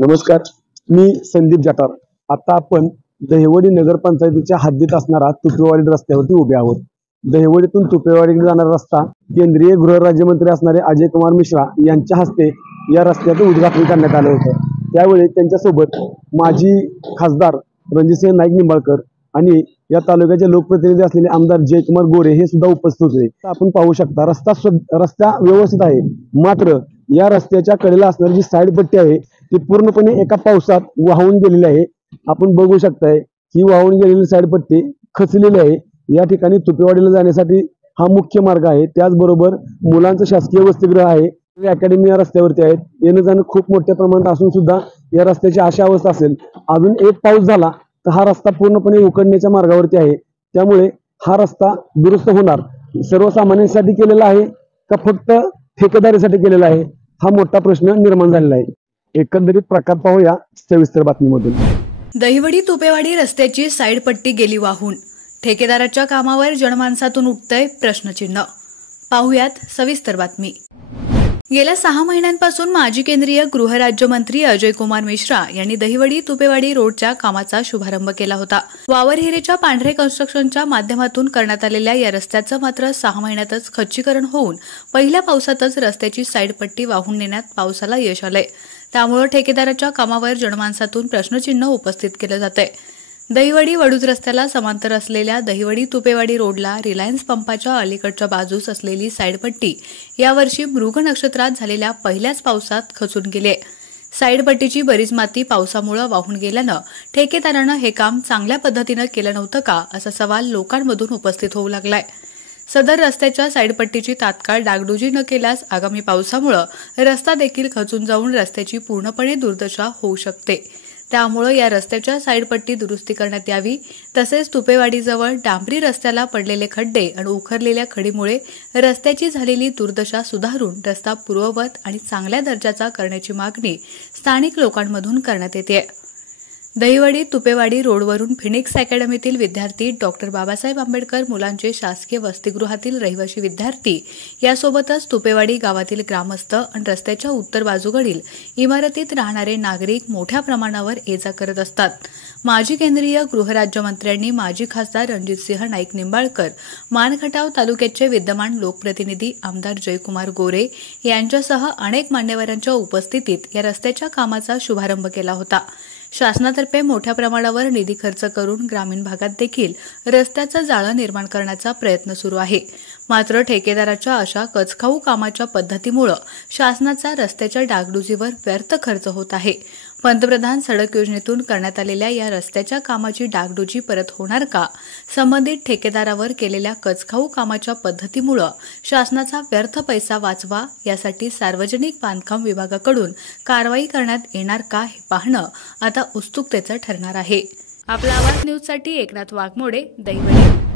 नमस्कार, मी संदीप जाटार। आता आपण दहिवडी नगरपंचायतीच्या हद्दीत असणारा तुपेवाडी रस्त्यावरती उभे आहोत। दहिवडीतून तुपेवाडीकडे जाणारा रस्ता केंद्रीय गृहराज्यमंत्री असणारे अजय कुमार मिश्रा यांच्या हस्ते या रस्त्याचं उद्घाटन करण्यात आलं होतं। त्यावेळी त्यांच्यासोबत माजी खासदार रणजितसिंह नाईक निंबाळकर आणि या तालुक्याचे लोकप्रतिनिधी असलेले आमदार जयकुमार गोरे हे सुद्धा उपस्थित होते। आपण पाहू शकता रस्ता व्यवस्थित आहे, मात्र या रस्त्याच्या कडेला असणारी जी साईड पट्टी आहे ती पूर्णपणे एका पावसात वाहून गेलेली आहे। आपण बघू शकताय ही वाहून गेलेली साईड पट्टी खचलेली आहे। या ठिकाणी तुपेवाडीला जाण्यासाठी हा मुख्य मार्ग आहे। त्याचबरोबर मुलांचं शासकीय वसतिगृह आहे, अकॅडमी या रस्त्यावरती आहेत। येणं जाणं खूप मोठ्या प्रमाणात असून सुद्धा या रस्त्याची अशी अवस्था असेल, अजून एक पाऊस झाला तर हा रस्ता पूर्णपणे उखडण्याच्या मार्गावरती आहे। त्यामुळे हा रस्ता दुरुस्त होणार सर्वसामान्यांसाठी केलेला आहे का फक्त ठेकेदारीसाठी केलेला आहे, हा मोठा प्रश्न निर्माण झालेला आहे। एकंदरीत प्रकार पाहूया सविस्तर बातमीमधून। दहिवडी तुपेवाडी रस्त्याची साईड पट्टी गेली वाहून, ठेकेदाराच्या कामावर जनमानसातून उठतंय प्रश्नचिन्ह। पाहुयात सविस्तर बातमी। गेल्या 6 महिन्यांपासून माजी केंद्रीय गृहराज्यमंत्री अजय कुमार मिश्रा यांनी दहिवडी तुपेवाडी रोडच्या कामाचा शुभारंभ केला होता। वावरहिरेच्या पांढरे कन्स्ट्रक्शनच्या माध्यमातून करण्यात आलेल्या या रस्त्याचं मात्र 6 महिन्यातच खच्चीकरण होऊन पहिल्या पावसातच रस्त्याची साईड पट्टी वाहून नेण्यात पावसाला यश आलंय। त्यामुळे ठेकेदाराच्या कामावर जनमानसातून प्रश्नचिन्ह उपस्थित केलं जातंय। दहिवडी वडूज रस्त्याला समांतर असलेल्या दहिवडी तुपेवाडी रोडला रिलायन्स पंपाच्या अलीकडच्या बाजूस असलेली साईडपट्टी यावर्षी मृग नक्षत्रात झालेल्या पहिल्याच पावसात खचून गेली। साईडपट्टीची बरीच माती पावसामुळे वाहून गेल्यानं ठेकेदारानं हे काम चांगल्या पद्धतीनं केलं नव्हतं का, असा सवाल लोकांमधून उपस्थित होऊ लागलाय। सदर रस्त्याच्या साईडपट्टीची तात्काळ डागडुजी न केल्यास आगामी पावसामुळे रस्ता देखील खचून जाऊन रस्त्याची पूर्णपणे दुर्दशा होऊ शकते। त्यामुळे या रस्त्याच्या साईडपट्टी दुरुस्ती करण्यात यावी। तसेच तुपेवाडीजवळ डांबरी रस्त्याला पडलेले खड्डे आणि उखरलेल्या खडीमुळे रस्त्याची झालेली दुर्दशा सुधारून रस्ता पूर्ववत आणि चांगल्या दर्जाचा करण्याची मागणी स्थानिक लोकांमधून करण्यात येते। दहिवडी तुपेवाडी रोडवरून फिनिक्स अकॅडमीतील विद्यार्थी, डॉक्टर बाबासाहेब आंबेडकर मुलांचे शासकीय वसतिगृहातील रहिवासी विद्यार्थी यासोबतच तुपेवाडी गावातील ग्रामस्थ आणि रस्त्याच्या उत्तर बाजूकडील इमारतीत राहणारे नागरिक मोठ्या प्रमाणावर ये-जा करत असतात। माजी केंद्रीय गृहराज्यमंत्र्यांनी माजी खासदार रणजितसिंह नाईक निंबाळकर, मानखटाव तालुक्याचे विद्यमान लोकप्रतिनिधी आमदार जयकुमार गोरे यांच्यासह अनेक मान्यवरांच्या उपस्थितीत या रस्त्याच्या कामाचा शुभारंभ केला होता। शासनातर्फे मोठ्या प्रमाणावर निधी खर्च करून ग्रामीण भागात देखील रस्त्याचं जाळं निर्माण करण्याचा प्रयत्न सुरू आहे। मात्र ठेकेदाराच्या अशा कचखाऊ कामाच्या पद्धतीमुळे शासनाचा रस्त्याच्या डागडुजीवर व्यर्थ खर्च होत आहे। पंतप्रधान सडक योजनेतून करण्यात आलेल्या या रस्त्याच्या कामाची डागडुजी परत होणार का? संबंधित ठेकेदारावर केलेल्या कचखाऊ कामाच्या पद्धतीमुळे शासनाचा व्यर्थ पैसा वाचवा यासाठी सार्वजनिक बांधकाम विभागाकडून कारवाई करण्यात येणार का, हे पाहणं आता उत्सुकतेचं ठरणार आहे। आपला आवाज न्यूजसाठी एकनाथ वाघमोडे, दहिवडी।